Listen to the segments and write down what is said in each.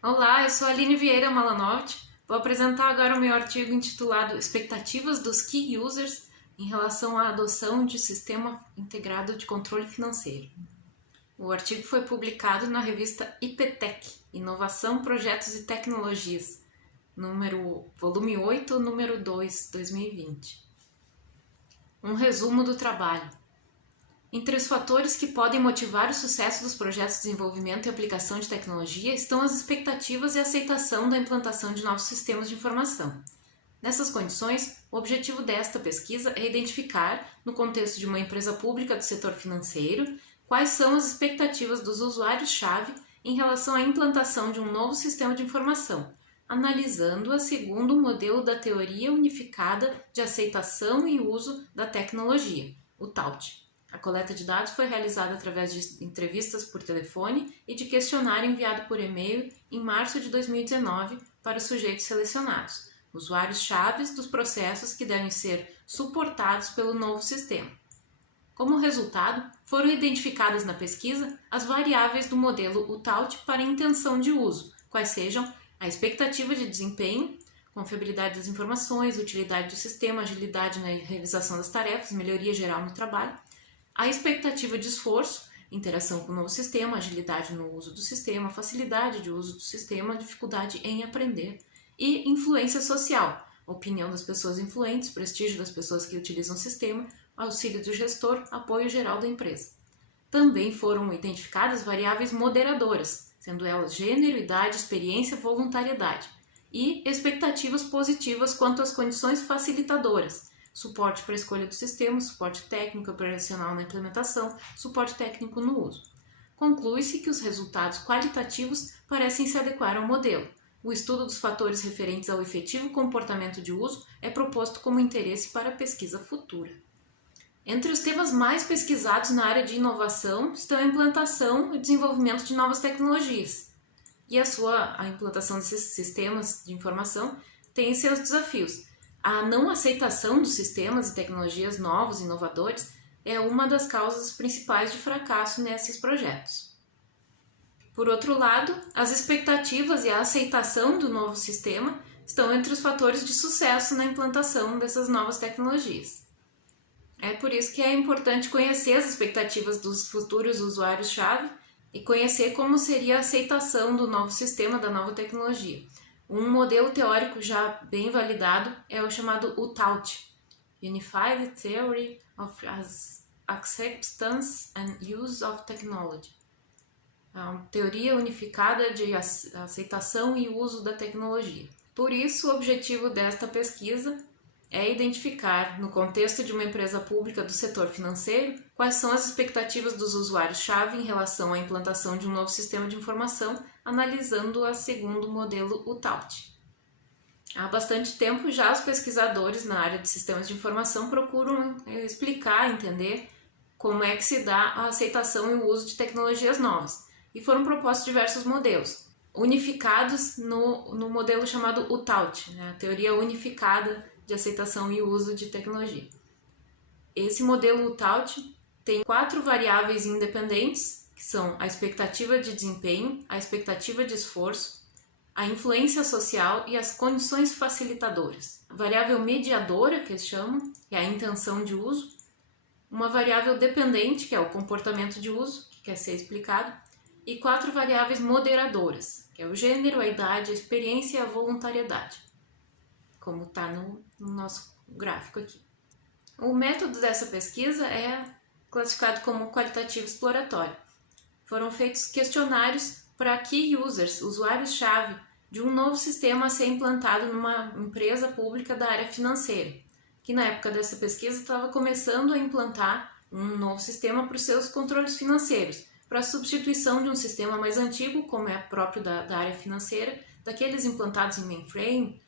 Olá, eu sou a Aline Vieira Malanotti. Vou apresentar agora o meu artigo intitulado Expectativas dos Key Users em relação à adoção de Sistema Integrado de Controle Financeiro. O artigo foi publicado na revista IPTEC, Inovação, Projetos e Tecnologias, volume 8, número 2, 2020. Um resumo do trabalho. Entre os fatores que podem motivar o sucesso dos projetos de desenvolvimento e aplicação de tecnologia estão as expectativas e a aceitação da implantação de novos sistemas de informação. Nessas condições, o objetivo desta pesquisa é identificar, no contexto de uma empresa pública do setor financeiro, quais são as expectativas dos usuários-chave em relação à implantação de um novo sistema de informação, analisando-a segundo o modelo da Teoria Unificada de Aceitação e Uso da Tecnologia, o TAUT. A coleta de dados foi realizada através de entrevistas por telefone e de questionário enviado por e-mail em março de 2019 para os sujeitos selecionados, usuários-chave dos processos que devem ser suportados pelo novo sistema. Como resultado, foram identificadas na pesquisa as variáveis do modelo UTAUT para intenção de uso, quais sejam a expectativa de desempenho, confiabilidade das informações, utilidade do sistema, agilidade na realização das tarefas, melhoria geral no trabalho, a expectativa de esforço, interação com o novo sistema, agilidade no uso do sistema, facilidade de uso do sistema, dificuldade em aprender e influência social, opinião das pessoas influentes, prestígio das pessoas que utilizam o sistema, auxílio do gestor, apoio geral da empresa. Também foram identificadas variáveis moderadoras, sendo elas gênero, idade, experiência, voluntariedade, e expectativas positivas quanto às condições facilitadoras, suporte para a escolha do sistema, suporte técnico operacional na implementação, suporte técnico no uso. Conclui-se que os resultados qualitativos parecem se adequar ao modelo. O estudo dos fatores referentes ao efetivo comportamento de uso é proposto como interesse para a pesquisa futura. Entre os temas mais pesquisados na área de inovação estão a implantação e desenvolvimento de novas tecnologias. E a implantação desses sistemas de informação tem seus desafios. A não aceitação dos sistemas e tecnologias novos e inovadores é uma das causas principais de fracasso nesses projetos. Por outro lado, as expectativas e a aceitação do novo sistema estão entre os fatores de sucesso na implantação dessas novas tecnologias. É por isso que é importante conhecer as expectativas dos futuros usuários-chave e conhecer como seria a aceitação do novo sistema, da nova tecnologia. Um modelo teórico já bem validado é o chamado UTAUT, Unified Theory of Acceptance and Use of Technology. É uma teoria unificada de aceitação e uso da tecnologia. Por isso, o objetivo desta pesquisa é identificar, no contexto de uma empresa pública do setor financeiro, quais são as expectativas dos usuários-chave em relação à implantação de um novo sistema de informação, analisando-a segundo o modelo UTAUT. Há bastante tempo já os pesquisadores na área de sistemas de informação procuram explicar, entender como é que se dá a aceitação e o uso de tecnologias novas, e foram propostos diversos modelos, unificados no modelo chamado UTAUT, a teoria unificada de aceitação e uso de tecnologia. Esse modelo UTAUT tem 4 variáveis independentes, que são a expectativa de desempenho, a expectativa de esforço, a influência social e as condições facilitadoras. A variável mediadora, que eles chamam, que é a intenção de uso, uma variável dependente, que é o comportamento de uso, que quer ser explicado, e 4 variáveis moderadoras, que é o gênero, a idade, a experiência e a voluntariedade, como está no nosso gráfico aqui. O método dessa pesquisa é classificado como qualitativo exploratório. Foram feitos questionários para key users, usuários-chave, de um novo sistema a ser implantado numa empresa pública da área financeira, que na época dessa pesquisa estava começando a implantar um novo sistema para os seus controles financeiros, para a substituição de um sistema mais antigo, como é próprio da área financeira, daqueles implantados em mainframe,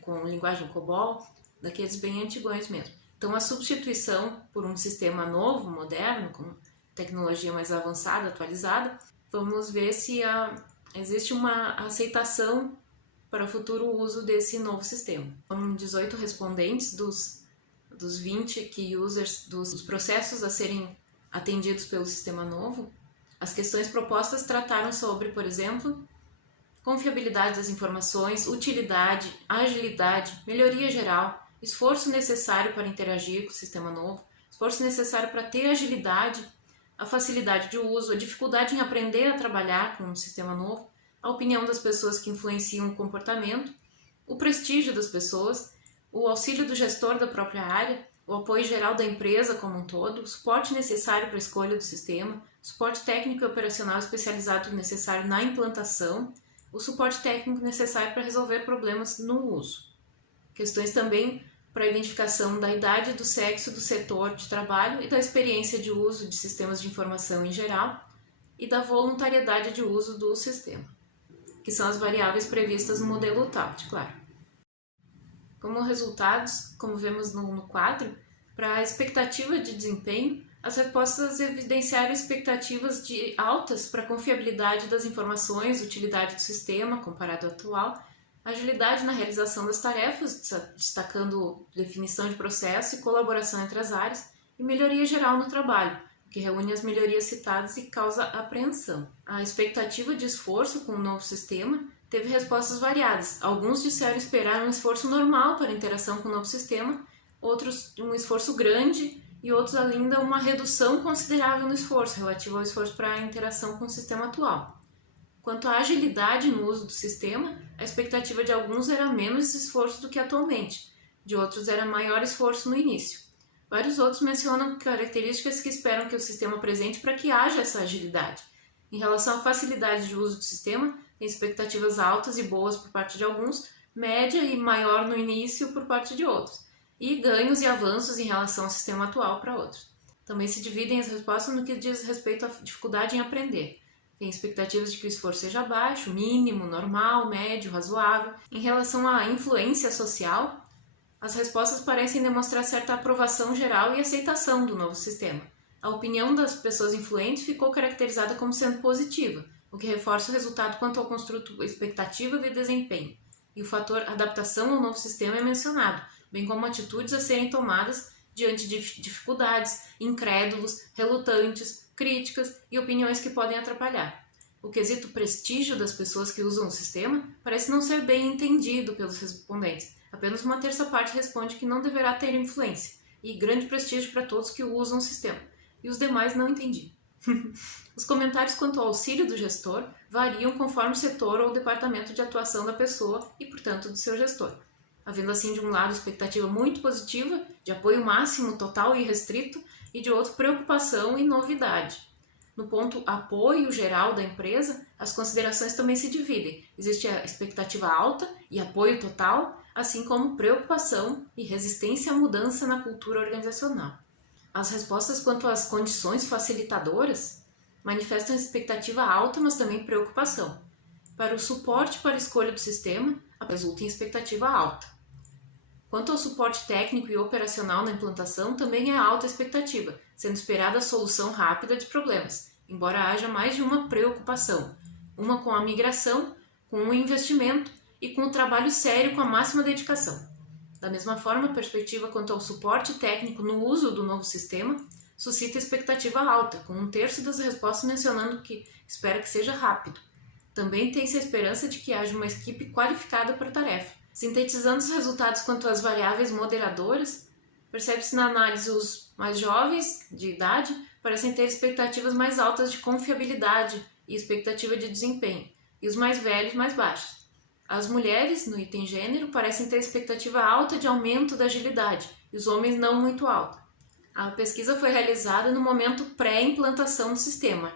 com linguagem COBOL, daqueles bem antigões mesmo. Então, a substituição por um sistema novo, moderno, com tecnologia mais avançada, atualizada, vamos ver se existe uma aceitação para o futuro uso desse novo sistema. São 18 respondentes dos 20 key users dos processos a serem atendidos pelo sistema novo. As questões propostas trataram sobre, por exemplo, confiabilidade das informações, utilidade, agilidade, melhoria geral, esforço necessário para interagir com o sistema novo, esforço necessário para ter agilidade, a facilidade de uso, a dificuldade em aprender a trabalhar com o sistema novo, a opinião das pessoas que influenciam o comportamento, o prestígio das pessoas, o auxílio do gestor da própria área, o apoio geral da empresa como um todo, o suporte necessário para a escolha do sistema, o suporte técnico e operacional especializado necessário na implantação, o suporte técnico necessário para resolver problemas no uso. Questões também para a identificação da idade, do sexo, do setor de trabalho e da experiência de uso de sistemas de informação em geral e da voluntariedade de uso do sistema, que são as variáveis previstas no modelo TAUT, claro. Como resultados, como vemos no quadro, para a expectativa de desempenho, as respostas evidenciaram expectativas altas para a confiabilidade das informações, utilidade do sistema comparado ao atual, agilidade na realização das tarefas, destacando definição de processo e colaboração entre as áreas, e melhoria geral no trabalho, que reúne as melhorias citadas e causa apreensão. A expectativa de esforço com o novo sistema teve respostas variadas. Alguns disseram esperar um esforço normal para a interação com o novo sistema, outros um esforço grande e outros ainda uma redução considerável no esforço, relativo ao esforço para a interação com o sistema atual. Quanto à agilidade no uso do sistema, a expectativa de alguns era menos esforço do que atualmente, de outros era maior esforço no início. Vários outros mencionam características que esperam que o sistema apresente para que haja essa agilidade. Em relação à facilidade de uso do sistema, tem expectativas altas e boas por parte de alguns, média e maior no início por parte de outros, e ganhos e avanços em relação ao sistema atual para outros. Também se dividem as respostas no que diz respeito à dificuldade em aprender. Tem expectativas de que o esforço seja baixo, mínimo, normal, médio, razoável. Em relação à influência social, as respostas parecem demonstrar certa aprovação geral e aceitação do novo sistema. A opinião das pessoas influentes ficou caracterizada como sendo positiva, o que reforça o resultado quanto ao construto expectativa de desempenho. E o fator adaptação ao novo sistema é mencionado, bem como atitudes a serem tomadas diante de dificuldades, incrédulos, relutantes, críticas e opiniões que podem atrapalhar. O quesito prestígio das pessoas que usam o sistema parece não ser bem entendido pelos respondentes. Apenas uma terça parte responde que não deverá ter influência e grande prestígio para todos que usam o sistema, e os demais não entendiam. Os comentários quanto ao auxílio do gestor variam conforme o setor ou o departamento de atuação da pessoa e, portanto, do seu gestor. Havendo assim, de um lado, expectativa muito positiva, de apoio máximo, total e restrito, e de outro, preocupação e novidade. No ponto apoio geral da empresa, as considerações também se dividem. Existe a expectativa alta e apoio total, assim como preocupação e resistência à mudança na cultura organizacional. As respostas quanto às condições facilitadoras manifestam expectativa alta, mas também preocupação. Para o suporte para a escolha do sistema, resulta em expectativa alta. Quanto ao suporte técnico e operacional na implantação, também é alta a expectativa, sendo esperada a solução rápida de problemas, embora haja mais de uma preocupação, uma com a migração, com o investimento e com o trabalho sério com a máxima dedicação. Da mesma forma, a perspectiva quanto ao suporte técnico no uso do novo sistema suscita expectativa alta, com 1/3 das respostas mencionando que espera que seja rápido. Também tem-se a esperança de que haja uma equipe qualificada para a tarefa. Sintetizando os resultados quanto às variáveis moderadoras, percebe-se na análise os mais jovens, de idade, parecem ter expectativas mais altas de confiabilidade e expectativa de desempenho, e os mais velhos mais baixas. As mulheres, no item gênero, parecem ter expectativa alta de aumento da agilidade, e os homens não muito alta. A pesquisa foi realizada no momento pré-implantação do sistema.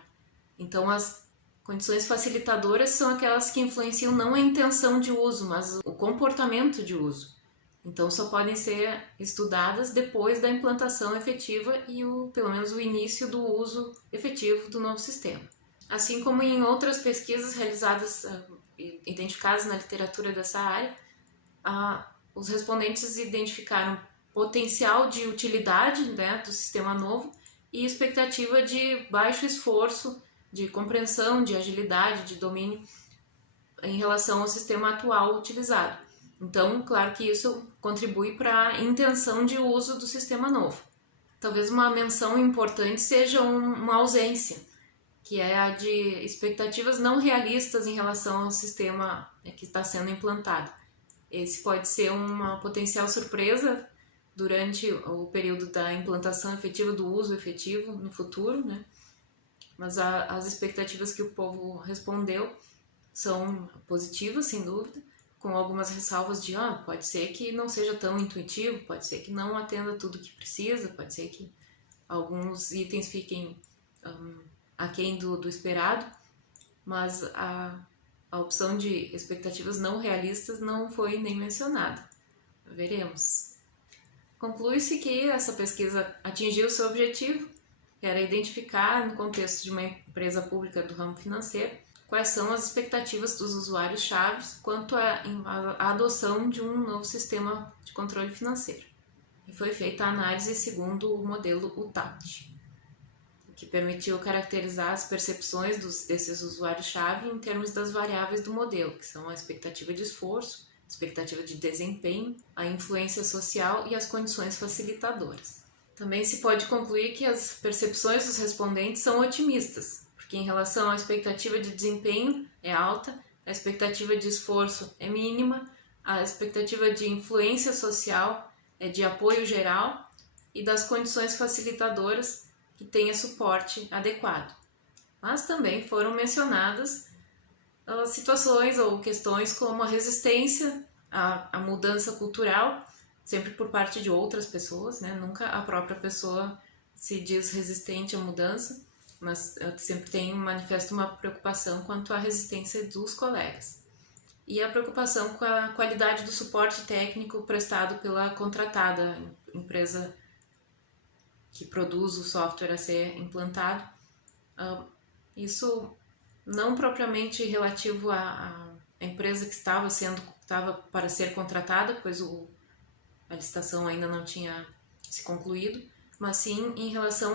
Então, as condições facilitadoras são aquelas que influenciam não a intenção de uso, mas o comportamento de uso. Então, só podem ser estudadas depois da implantação efetiva e, pelo menos, o início do uso efetivo do novo sistema. Assim como em outras pesquisas realizadas, identificadas na literatura dessa área, os respondentes identificaram potencial de utilidade, né, do sistema novo e expectativa de baixo esforço, de compreensão, de agilidade, de domínio em relação ao sistema atual utilizado. Então, claro que isso contribui para a intenção de uso do sistema novo. Talvez uma menção importante seja uma ausência. que é a de expectativas não realistas em relação ao sistema que está sendo implantado. Esse pode ser uma potencial surpresa durante o período da implantação efetiva, do uso efetivo no futuro, né? Mas as expectativas que o povo respondeu são positivas, sem dúvida, com algumas ressalvas de pode ser que não seja tão intuitivo, pode ser que não atenda tudo que precisa, pode ser que alguns itens fiquem aquém do esperado, mas a opção de expectativas não realistas não foi nem mencionada. Veremos. Conclui-se que essa pesquisa atingiu seu objetivo, que era identificar, no contexto de uma empresa pública do ramo financeiro, quais são as expectativas dos usuários-chave quanto à adoção de um novo sistema de controle financeiro. E foi feita a análise segundo o modelo UTAUT, que permitiu caracterizar as percepções desses usuários-chave em termos das variáveis do modelo, que são a expectativa de esforço, a expectativa de desempenho, a influência social e as condições facilitadoras. Também se pode concluir que as percepções dos respondentes são otimistas, porque em relação à expectativa de desempenho é alta, a expectativa de esforço é mínima, a expectativa de influência social é de apoio geral e das condições facilitadoras que tenha suporte adequado. Mas também foram mencionadas situações ou questões como a resistência à mudança cultural, sempre por parte de outras pessoas, né? Nunca a própria pessoa se diz resistente à mudança, mas sempre manifesta uma preocupação quanto à resistência dos colegas. E a preocupação com a qualidade do suporte técnico prestado pela contratada, empresa que produz o software a ser implantado. Isso não propriamente relativo à empresa que estava para ser contratada, pois a licitação ainda não tinha se concluído, mas sim em relação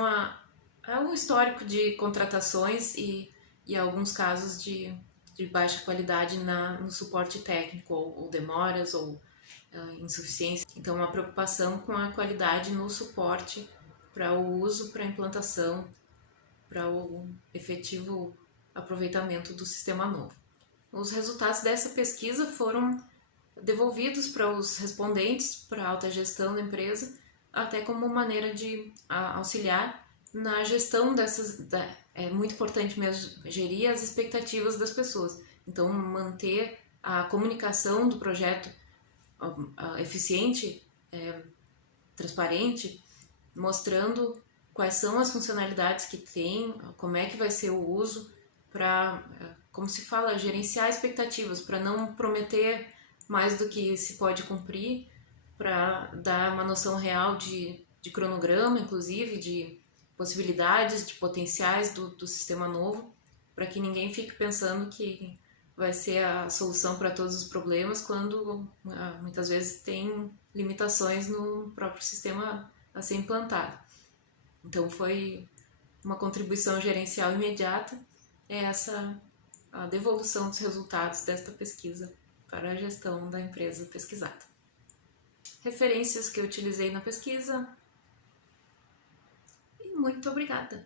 ao histórico de contratações e alguns casos de baixa qualidade no suporte técnico, ou demoras, ou insuficiência. Então, uma preocupação com a qualidade no suporte para o uso, para a implantação, para o efetivo aproveitamento do sistema novo. Os resultados dessa pesquisa foram devolvidos para os respondentes, para a alta gestão da empresa, até como maneira de auxiliar na gestão dessas. É muito importante mesmo gerir as expectativas das pessoas. Então, manter a comunicação do projeto eficiente, transparente, mostrando quais são as funcionalidades que tem, como é que vai ser o uso, para, como se fala, gerenciar expectativas, para não prometer mais do que se pode cumprir, para dar uma noção real de cronograma, inclusive, de possibilidades, de potenciais do sistema novo, para que ninguém fique pensando que vai ser a solução para todos os problemas, quando muitas vezes tem limitações no próprio sistema a ser implantado. Então foi uma contribuição gerencial imediata, a devolução dos resultados desta pesquisa para a gestão da empresa pesquisada. Referências que eu utilizei na pesquisa, e muito obrigada!